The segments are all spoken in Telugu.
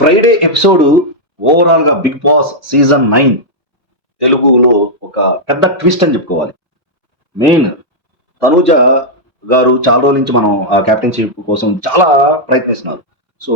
ఫ్రైడే ఎపిసోడ్ ఓవరాల్ గా బిగ్ బాస్ సీజన్ 9 తెలుగులో ఒక పెద్ద ట్విస్ట్ అని చెప్పుకోవాలి. మెయిన్ తనూజ గారు చాలా రోజుల నుంచి మనం ఆ కెప్టెన్షిప్ కోసం చాలా ప్రయత్నిస్తున్నారు. సో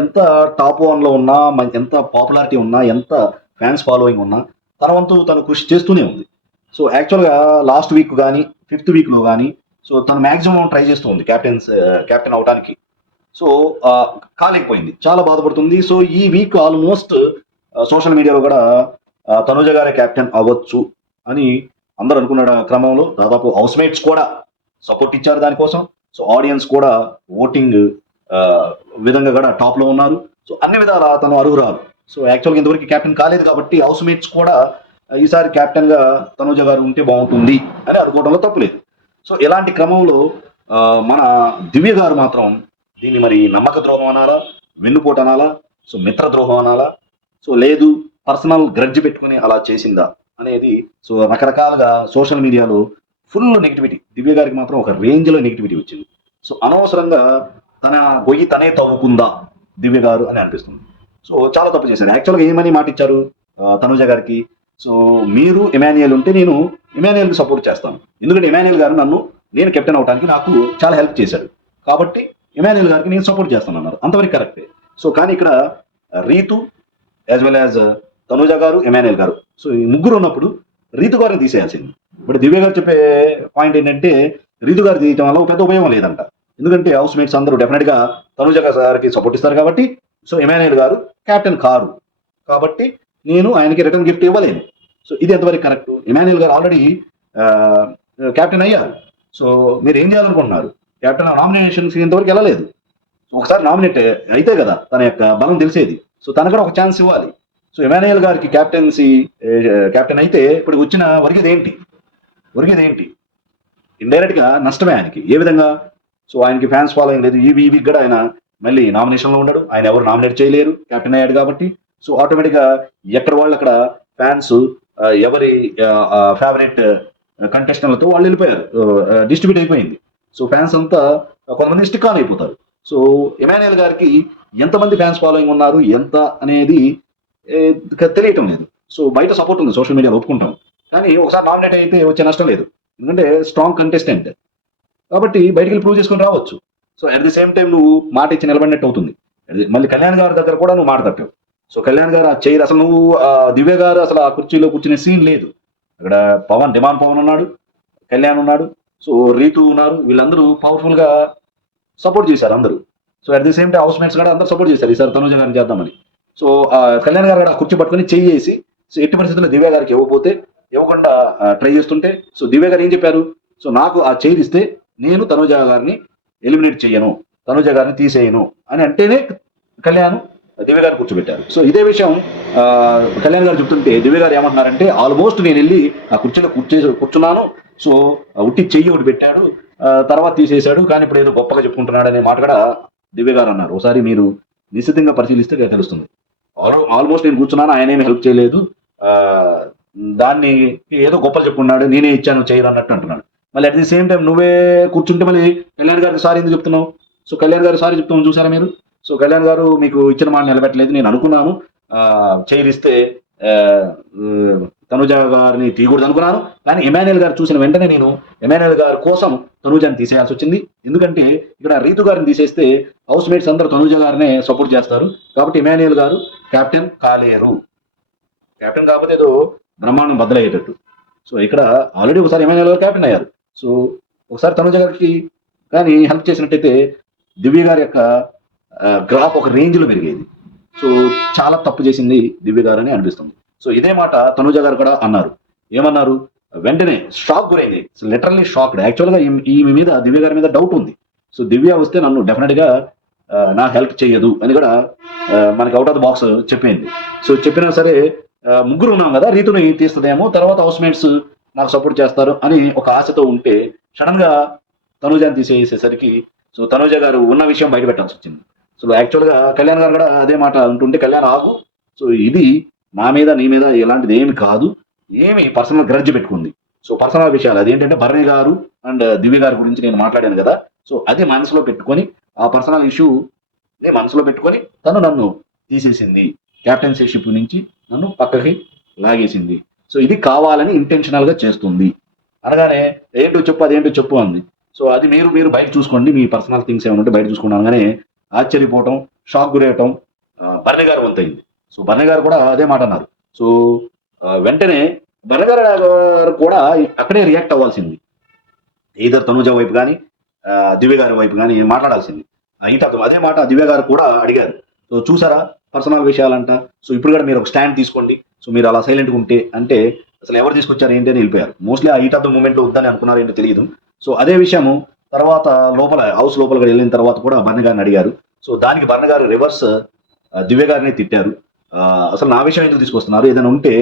ఎంత టాప్ వన్ లో ఉన్నా, ఎంత పాపులారిటీ ఉన్నా, ఎంత ఫ్యాన్స్ ఫాలోయింగ్ ఉన్నా తన వంతు తను కృషి చేస్తూనే ఉంది. సో యాక్చువల్గా లాస్ట్ వీక్ కానీ ఫిఫ్త్ వీక్ లో కానీ సో తను మాక్సిమం ట్రై చేస్తూ ఉంది కెప్టెన్ అవడానికి. సో కాలేకపోయింది, చాలా బాధపడుతుంది. సో ఈ వీక్ ఆల్మోస్ట్ సోషల్ మీడియాలో కూడా తనుజ గారే కెప్టెన్ అవ్వచ్చు అని అందరూ అనుకున్న క్రమంలో దాదాపు హౌస్ మేట్స్ కూడా సపోర్ట్ ఇచ్చారు దానికోసం. సో ఆడియన్స్ కూడా ఓటింగ్ విధంగా కూడా టాప్ లో ఉన్నారు. సో అన్ని విధాలా తను అర్హురాలు. సో యాక్చువల్గా ఇంతవరకు కెప్టెన్ కాలేదు కాబట్టి హౌస్ మేట్స్ కూడా ఈసారి కెప్టెన్ గా తనుజ గారు ఉంటే బాగుంటుంది అని అనుకోవడంలో తప్పులేదు. సో ఇలాంటి క్రమంలో మన దివ్య గారు మాత్రం దీన్ని మరి నమ్మక ద్రోహం అనాలా, వెన్నుపోటు అనాలా, సో మిత్ర ద్రోహం అనాలా, సో లేదు పర్సనల్ గ్రడ్జ్ పెట్టుకుని అలా చేసిందా అనేది సో రకరకాలుగా సోషల్ మీడియాలో ఫుల్ నెగిటివిటీ. దివ్య గారికి మాత్రం ఒక రేంజ్ లో నెగిటివిటీ వచ్చింది. సో అనవసరంగా తన గొయ్యి తనే తవ్వుకుందా దివ్య గారు అని అనిపిస్తుంది. సో చాలా తప్పు చేశారు. యాక్చువల్గా ఏమని మాట ఇచ్చారు తనుజ గారికి, సో మీరు ఎమాన్యుయల్ ఉంటే నేను ఎమాన్యుయల్కి సపోర్ట్ చేస్తాను, ఎందుకంటే ఎమాన్యుయల్ గారు నేను కెప్టెన్ అవడానికి నాకు చాలా హెల్ప్ చేశాడు కాబట్టి ఎమాన్యుయల్ గారికి నేను సపోర్ట్ చేస్తాను అన్నారు. అంతవరకు కరెక్టే. సో కానీ ఇక్కడ Ritu as well as Tanuja గారు, ఎమాన్యుయల్ గారు, సో ఈ ముగ్గురు ఉన్నప్పుడు రీతు గారిని తీసేయాల్సింది. ఇప్పుడు దివ్య గారు చెప్పే పాయింట్ ఏంటంటే రీతు గారు తీయటం వల్ల పెద్ద ఉపయోగం లేదంట. ఎందుకంటే హౌస్ మేట్స్ అందరూ డెఫినెట్ గా తనుజ గారికి సపోర్ట్ ఇస్తారు కాబట్టి, సో ఎమాన్యుయల్ గారు కెప్టెన్ కారు కాబట్టి నేను ఆయనకి రిటర్న్ గిఫ్ట్ ఇవ్వలేను. సో ఇది ఎంతవరకు కరెక్ట్? ఎమాన్యుయల్ గారు ఆల్రెడీ కెప్టెన్ అయ్యారు. సో మీరు ఏం చేయాలనుకుంటున్నారు? కెప్టెన్ నామినేషన్స్ ఇంతవరకు వెళ్ళలేదు. ఒకసారి నామినేట్ అయితే కదా తన యొక్క బలం తెలిసేది. సో తనకు కూడా ఒక ఛాన్స్ ఇవ్వాలి. సో ఎమాన్యుయల్ గారికి కెప్టెన్ అయితే ఇప్పుడు వచ్చిన ఒరిగేది ఏంటి? ఇండైరెక్ట్ గా నష్టమే ఆయనకి. ఏ విధంగా? సో ఆయనకి ఫ్యాన్స్ ఫాలోయింగ్ లేదు. ఈ వీక్ కూడా ఆయన మళ్ళీ నామినేషన్ లో ఉన్నాడు. ఆయన ఎవరు నామినేట్ చేయలేరు, కెప్టెన్ అయ్యాడు కాబట్టి. సో ఆటోమేటిక్ గా ఎక్కడ వాళ్ళు అక్కడ ఫ్యాన్స్ ఎవరి ఫేవరెట్ కంటెస్టెంట్లతో వాళ్ళు వెళ్ళిపోయారు, డిస్ట్రిబ్యూట్ అయిపోయింది. సో ఫ్యాన్స్ అంతా కొంతమంది స్టిక్ ఆన్ అయిపోతారు. సో ఎమాన్యుయల్ గారికి ఎంతమంది ఫ్యాన్స్ ఫాలోయింగ్ ఉన్నారు ఎంత అనేది తెలియటం లేదు. సో బయట సపోర్ట్ ఉంది, సోషల్ మీడియాలో ఒప్పుకుంటాం. కానీ ఒకసారి నామినేట్ అయితే వచ్చే నష్టం లేదు, ఎందుకంటే స్ట్రాంగ్ కంటెస్టెంట్ కాబట్టి బయటికి వెళ్ళి ప్రూవ్ చేసుకొని రావచ్చు. So at the same time నువ్వు మాట ఇచ్చి నిలబడినట్టు అవుతుంది. మళ్ళీ కళ్యాణ్ గారి దగ్గర కూడా నువ్వు మాట తప్పావు. సో కళ్యాణ్ గారు ఆ చైర్ అసలు నువ్వు దివ్య గారు అసలు ఆ కుర్చీలో కూర్చునే సీన్ లేదు. అక్కడ డిమాండ్ పవన్ ఉన్నాడు, కళ్యాణ్ ఉన్నాడు, సో రీతు ఉన్నారు. వీళ్ళందరూ పవర్ఫుల్ గా సపోర్ట్ చేశారు అందరూ. So at the same time house mates కూడా అందరూ సపోర్ట్ చేశారు ఈసారి తనుజ గారిని చేద్దామని. సో కళ్యాణ్ గారు కూడా కుర్చీ పట్టుకుని చేసి సో ఎట్టి పరిస్థితుల్లో దివ్య గారికి ఇవ్వకుండా ట్రై చేస్తుంటే, సో దివ్య గారు ఏం చెప్పారు? సో నాకు ఆ చైర్ ఇస్తే నేను తనుజ గారిని ఎలిమినేట్ చేయను, తనుజ గారిని తీసేయను అని అంటేనే కళ్యాణ్ దివ్య గారు కూర్చోబెట్టారు. సో ఇదే విషయం కళ్యాణ్ గారు చెప్తుంటే దివ్య గారు ఏమంటున్నారంటే, ఆల్మోస్ట్ నేను వెళ్ళి ఆ కుర్చీలో కూర్చున్నాను, సో ఉట్టి చెయ్యి ఒకటి పెట్టాడు, తర్వాత తీసేశాడు, కానీ ఇప్పుడు ఏదో గొప్పగా చెప్పుకుంటున్నాడు అనే మాట కూడా దివ్య గారు అన్నారు. ఒకసారి మీరు నిశ్చితంగా పరిశీలిస్తే తెలుస్తుంది. ఆల్మోస్ట్ నేను కూర్చున్నాను, ఆయన ఏమి హెల్ప్ చేయలేదు, దాన్ని ఏదో గొప్పలు చెప్పుకున్నాడు, నేనే ఇచ్చాను చేయరు అన్నట్టు అంటున్నాడు. మళ్ళీ అట్ ది సేమ్ టైం నువ్వే కూర్చుంటే మళ్ళీ కళ్యాణ్ గారికి సారీ ఎందుకు చెప్తున్నావు? సో కళ్యాణ్ గారు సారీ చెప్తాము చూసారా మీరు? సో కళ్యాణ్ గారు మీకు ఇచ్చిన మాట నిలబెట్టలేదు, నేను అనుకున్నాను చైర్ ఇస్తే తనుజ గారిని తీయకూడదు అనుకున్నాను, కానీ ఎమాన్యుయల్ గారు చూసిన వెంటనే నేను ఎమాన్యుయల్ గారి కోసం తనుజని తీసేయాల్సి వచ్చింది. ఎందుకంటే ఇక్కడ రీతు గారిని తీసేస్తే హౌస్ మేట్స్ అందరూ తనుజ గారినే సపోర్ట్ చేస్తారు కాబట్టి ఎమాన్యుయల్ గారు కెప్టెన్ కాలేరు. కెప్టెన్ కాకపోతే ఏదో బ్రహ్మాండం బద్దలయ్యేటట్టు. సో ఇక్కడ ఆల్రెడీ ఒకసారి ఎమాన్యుయల్ గారు కెప్టెన్ అయ్యారు. సో ఒకసారి తనుజ గారికి కానీ హెల్ప్ చేసినట్టయితే దివ్య గారి యొక్క గ్రాఫ్ ఒక రేంజ్ లో పెరిగేది. సో చాలా తప్పు చేసింది దివ్య గారు అని అనిపిస్తుంది. సో ఇదే మాట తనుజ గారు కూడా అన్నారు. ఏమన్నారు? వెంటనే షాక్ గురైంది, లిటరల్లీ షాక్డ్. యాక్చువల్గా ఈమె మీద దివ్య గారి మీద డౌట్ ఉంది. సో దివ్య వస్తే నన్ను డెఫినెట్ గా నా హెల్ప్ చేయదు అని కూడా మనకి అవుట్ ఆఫ్ ద బాక్స్ చెప్పింది. సో చెప్పినా సరే ముగ్గురు ఉన్నాం కదా, రీతుని తీస్తుందేమో, తర్వాత హౌస్ మేట్స్ నాకు సపోర్ట్ చేస్తారు అని ఒక ఆశతో ఉంటే సడన్ గా తనుజాని తీసేసేసరికి సో తనుజ గారు ఉన్న విషయం బయట పెట్టాల్సి వచ్చింది. సో యాక్చువల్గా కళ్యాణ్ గారు కూడా అదే మాట అంటుంటే, కళ్యాణ్ ఆగు, సో ఇది నా మీద నీ మీద ఎలాంటిది ఏమి కాదు, ఏమి పర్సనల్ గ్రడ్జ్ పెట్టుకుంది. సో పర్సనల్ విషయాలు అదేంటంటే భరణి గారు అండ్ దివ్య గారి గురించి నేను మాట్లాడాను కదా, సో అది మనసులో పెట్టుకొని ఆ పర్సనల్ ఇష్యూ మనసులో పెట్టుకొని తను నన్ను తీసేసింది, క్యాప్టెన్సీషిప్ నుంచి నన్ను పక్కకి లాగేసింది. సో ఇది కావాలని ఇంటెన్షనల్గా చేస్తుంది అనగానే ఏంటో చెప్పు అదేంటో చెప్పు అంది. సో అది మీరు మీరు బయట చూసుకోండి, మీ పర్సనల్ థింగ్స్ ఏమైనా ఉంటే బయట చూసుకోండి అనగానే ఆశ్చర్యపోవటం, షాక్ గురేయటం బర్రె గారు వంతైంది. సో బర్రె గారు కూడా అదే మాట అన్నారు. సో వెంటనే బర్రె గారు కూడా అక్కడే రియాక్ట్ అవ్వాల్సింది. ఈధర్ తనుజ వైపు కానీ దివ్య గారి వైపు కానీ మాట్లాడాల్సింది. ఇంత అదే మాట దివ్య గారు కూడా అడిగారు. సో చూసారా పర్సనల్ విషయాలంట, సో ఇప్పుడు కూడా మీరు ఒక స్టాండ్ తీసుకోండి, సో మీరు అలా సైలెంట్గా ఉంటే అంటే అసలు ఎవరు తీసుకొచ్చారు ఏంటి అని వెళ్ళిపోయారు. మోస్ట్లీ ఆ హీట్ ఆఫ్ ద మూమెంట్లో వద్దని అనుకున్నారు ఏంటో తెలియదు. సో అదే విషయము తర్వాత లోపల హౌస్ లోపలికి వెళ్ళిన తర్వాత కూడా బర్ణ గారిని అడిగారు. సో దానికి బర్ణ గారు రివర్స్ దివ్య గారిని తిట్టారు. అసలు నా విషయం ఎందుకు తీసుకొస్తున్నారు, ఏదైనా ఉంటే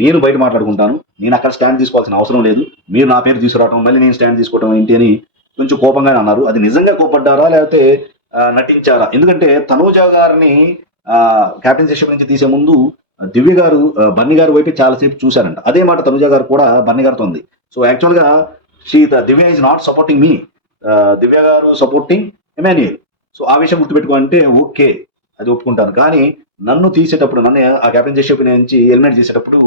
నేను బయట మాట్లాడుకుంటాను, నేను అక్కడ స్టాండ్ తీసుకోవాల్సిన అవసరం లేదు, మీరు నా పేరు తీసుకురావడం మళ్ళీ నేను స్టాండ్ తీసుకోవడం ఏంటి అని కొంచెం కోపంగానే అన్నారు. అది నిజంగా కోపడ్డారా లేకపోతే నటించారా? ఎందుకంటే తనూజ గారిని క్యాప్టెన్సీషిప్ నుంచి తీసే ముందు దివ్య గారు బన్నీ గారి వైపు చాలాసేపు చూశారంట. అదే మాట తనుజ గారు కూడా బన్నీ గారితో ఉంది. సో యాక్చువల్గా దివ్య ఈజ్ నాట్ సపోర్టింగ్ మీ, దివ్య గారు సపోర్టింగ్ ఎమాన్యుయల్. సో ఆ విషయం గుర్తుపెట్టుకో అంటే ఓకే అది ఒప్పుకుంటాను, కానీ నన్ను తీసేటప్పుడు నన్ను ఆ క్యాప్టెన్సీషిప్ నుంచి ఎలిమినేట్ చేసేటప్పుడు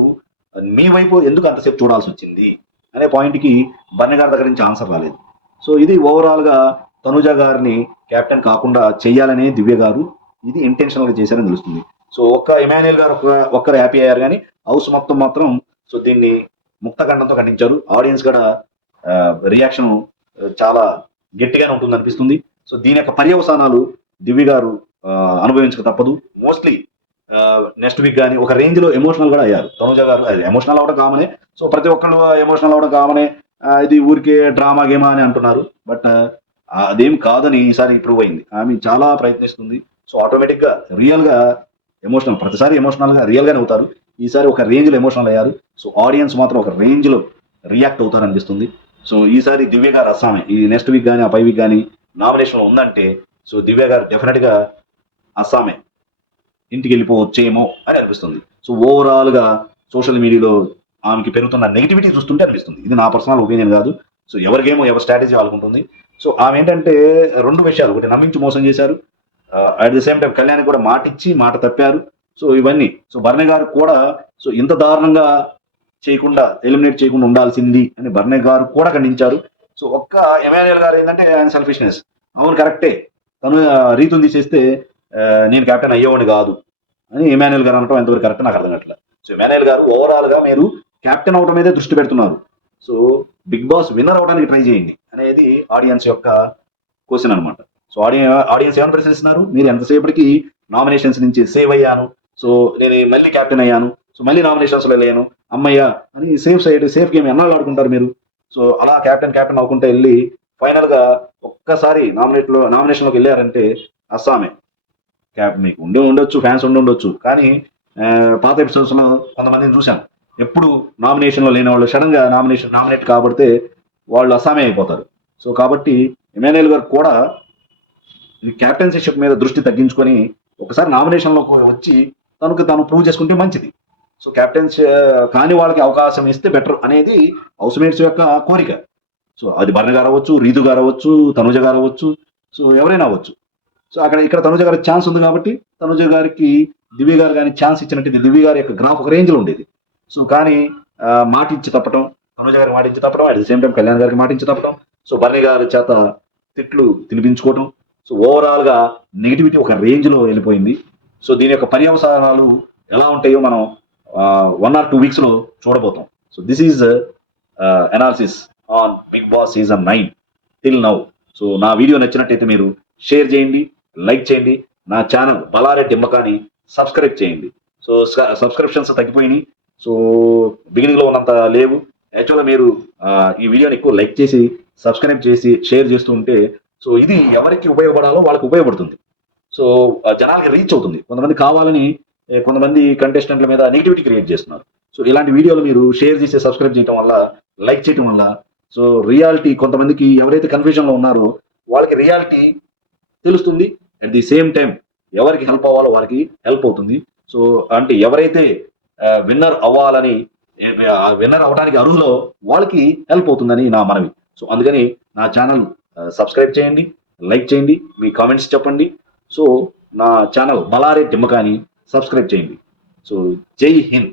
మీ వైపు ఎందుకు అంతసేపు చూడాల్సి వచ్చింది అనే పాయింట్కి బన్నీ గారి దగ్గర నుంచి ఆన్సర్ రాలేదు. సో ఇది ఓవరాల్గా తనుజ గారిని కెప్టెన్ కాకుండా చెయ్యాలనే దివ్య గారు ఇది ఇంటెన్షనల్గా చేశారని తెలుస్తుంది. సో ఒక్క ఎమాన్యుయల్ గారు ఒక్కరు హ్యాపీ అయ్యారు, కానీ హౌస్ మొత్తం మాత్రం సో దీన్ని ముక్తఖండంతో ఖండించారు. ఆడియన్స్ కూడా రియాక్షన్ చాలా గట్టిగానే ఉంటుంది అనిపిస్తుంది. సో దీని యొక్క పర్యవసానాలు దివ్య గారు అనుభవించక తప్పదు. మోస్ట్లీ నెక్స్ట్ వీక్ కానీ ఒక రేంజ్ లో ఎమోషనల్ కూడా అయ్యారు తనుజ గారు. అది ఎమోషనల్ అవ్వడం కామనే, సో ప్రతి ఒక్కళ్ళు ఎమోషనల్ అవ్వడం కామనే, ఇది ఊరికే డ్రామా గేమా అని అంటున్నారు. బట్ అదేం కాదని ఈసారి ప్రూవ్ అయింది. ఆమె చాలా ప్రయత్నిస్తుంది. సో ఆటోమేటిక్ గా రియల్ గా ఎమోషనల్, ప్రతిసారి ఎమోషనల్ గా రియల్ గానే అవుతారు, ఈసారి ఒక రేంజ్ లో ఎమోషనల్ అయ్యారు. సో ఆడియన్స్ మాత్రం ఒక రేంజ్ లో రియాక్ట్ అవుతారు అనిపిస్తుంది. సో ఈసారి దివ్య గారు అస్సామే ఈ నెక్స్ట్ వీక్ కానీ ఆ పై వీక్ కానీ నామినేషన్ ఉందంటే సో దివ్య గారు డెఫినెట్ గా అస్సామే ఇంటికి వెళ్ళిపోవచ్చేమో అని అనిపిస్తుంది. సో ఓవరాల్ గా సోషల్ మీడియాలో ఆమెకి పెరుగుతున్న నెగిటివిటీ చూస్తుంటే అనిపిస్తుంది. ఇది నా పర్సనల్ ఒపీనియన్ కాదు. సో ఎవరికేమో ఎవరి స్ట్రాటజీ వాళ్ళకుంటుంది. సో ఆమె ఏంటంటే రెండు విషయాలు, ఒకటి నమ్మించి మోసం చేశారు, at the same time Kalyan కూడా మాట ఇచ్చి మాట తప్పారు. సో ఇవన్నీ సో బర్నే గారు కూడా సో ఇంత దారుణంగా చేయకుండా ఎలిమినేట్ చేయకుండా ఉండాల్సింది అని బర్నే గారు కూడా ఖండించారు. సో ఒక్క ఎమాన్యుయల్ గారు ఏంటంటే ఆయన సెల్ఫిష్నెస్, అవును కరెక్టే, తను రీతులు తీసేస్తే నేను కెప్టెన్ అయ్యేవాడిని కాదు అని ఎమాన్యుయల్ గారు అనడం ఎంతవరకు కరెక్ట్ నాకు అర్థం కావట్లేదు. సో ఎమాన్యుయల్ గారు ఓవరాల్ గా మీరు కెప్టెన్ అవడం మీదే దృష్టి పెడుతున్నారు, సో బిగ్ బాస్ విన్నర్ అవడానికి ట్రై చేయండి అనేది ఆడియన్స్ యొక్క క్వశ్చన్ అనమాట. సో ఆడియన్స్ ఏమైనా పరిశీలిస్తున్నారు, మీరు ఎంతసేపటికి నామినేషన్స్ నుంచి సేవ్ అయ్యాను, సో నేను మళ్ళీ కెప్టెన్ అయ్యాను, సో మళ్ళీ నామినేషన్స్ లో లేను అమ్మయ్యా అని సేఫ్ గేమ్ ఎన్నాళ్ళు ఆడుకుంటారు మీరు. సో అలా కెప్టెన్ అవ్వకుంటే వెళ్ళి ఫైనల్ గా ఒక్కసారి నామినేషన్లోకి వెళ్ళారంటే అస్సామే. మీకు ఉండొచ్చు, ఫ్యాన్స్ ఉండొచ్చు, కానీ పాత ఎపిసోడ్స్ లో కొంతమందిని చూశాను, ఎప్పుడు నామినేషన్ లో లేని వాళ్ళు సడన్ గా నామినేట్ కాబడితే వాళ్ళు అస్సామే అయిపోతారు. సో కాబట్టి ఎమాన్యుయల్ గారు కూడా క్యాప్టెన్సీషిప్ మీద దృష్టి తగ్గించుకొని ఒకసారి నామినేషన్ లోకి వచ్చి తను ప్రూవ్ చేసుకుంటే మంచిది. సో క్యాప్టెన్స్ కాని వాళ్ళకి అవకాశం ఇస్తే బెటర్ అనేది హౌస్ మేట్స్ యొక్క కోరిక. సో అది బర్ణ గారు అవ్వచ్చు, రీతు గారు అవ్వచ్చు, తనుజ గారు అవ్వచ్చు, సో ఎవరైనా అవ్వచ్చు. సో ఇక్కడ తనుజ గారికి ఛాన్స్ ఉంది కాబట్టి తనుజ గారికి దివ్య గారు కానీ ఛాన్స్ ఇచ్చినట్టు దివ్య గారి యొక్క గ్రాఫ్ ఒక రేంజ్ లో ఉండేది. సో కానీ మాట ఇచ్చి తప్పటం, తనుజ గారికి మాట ఇచ్చి తప్పడం, at the same time Kalyan గారికి మాట ఇచ్చి తప్పడం, సో బర్ణి గారి చేత తిట్లు తినిపించుకోవటం, సో ఓవరాల్ గా నెగిటివిటీ ఒక రేంజ్ లో వెళ్ళిపోయింది. సో దీని యొక్క పర్యవసానాలు ఎలా ఉంటాయో మనం 1 or 2 weeks లో చూడబోతాం. So this is analysis on Bigg Boss season 9 till now. So నా వీడియో నచ్చినట్టయితే మీరు షేర్ చేయండి, లైక్ చేయండి, నా ఛానల్ బలారెడ్డి దిమ్మకాని సబ్స్క్రైబ్ చేయండి. సో సబ్స్క్రిప్షన్స్ తగ్గిపోయినాయి, సో బిగినింగ్ లో ఉన్నంత లేవు. యాక్చువల్గా మీరు ఈ వీడియోని ఎక్కువ లైక్ చేసి సబ్స్క్రైబ్ చేసి షేర్ చేస్తూ ఉంటే సో ఇది ఎవరికి ఉపయోగపడాలో వాళ్ళకి ఉపయోగపడుతుంది. సో జనాలకి రీచ్ అవుతుంది. కొంతమంది కావాలని కొంతమంది కంటెస్టెంట్ల మీద నెగిటివిటీ క్రియేట్ చేస్తున్నారు. సో ఇలాంటి వీడియోలు మీరు షేర్ చేసి సబ్స్క్రైబ్ చేయడం వల్ల, లైక్ చేయడం వల్ల సో రియాలిటీ కొంతమందికి ఎవరైతే కన్ఫ్యూజన్ లో ఉన్నారో వాళ్ళకి రియాలిటీ తెలుస్తుంది. అట్ ది సేమ్ టైం ఎవరికి హెల్ప్ అవ్వాలో వారికి హెల్ప్ అవుతుంది. సో అంటే ఎవరైతే విన్నర్ అవ్వాలని విన్నర్ అవ్వడానికి అర్హులో వాళ్ళకి హెల్ప్ అవుతుందని నా మనవి. సో అందుకని నా ఛానల్ సబ్స్క్రైబ్ చేయండి, లైక్ చేయండి, మీ కామెంట్స్ చెప్పండి. సో నా ఛానల్ బలారే దిమ్మకాని సబ్స్క్రైబ్ చేయండి. సో జై హింద్.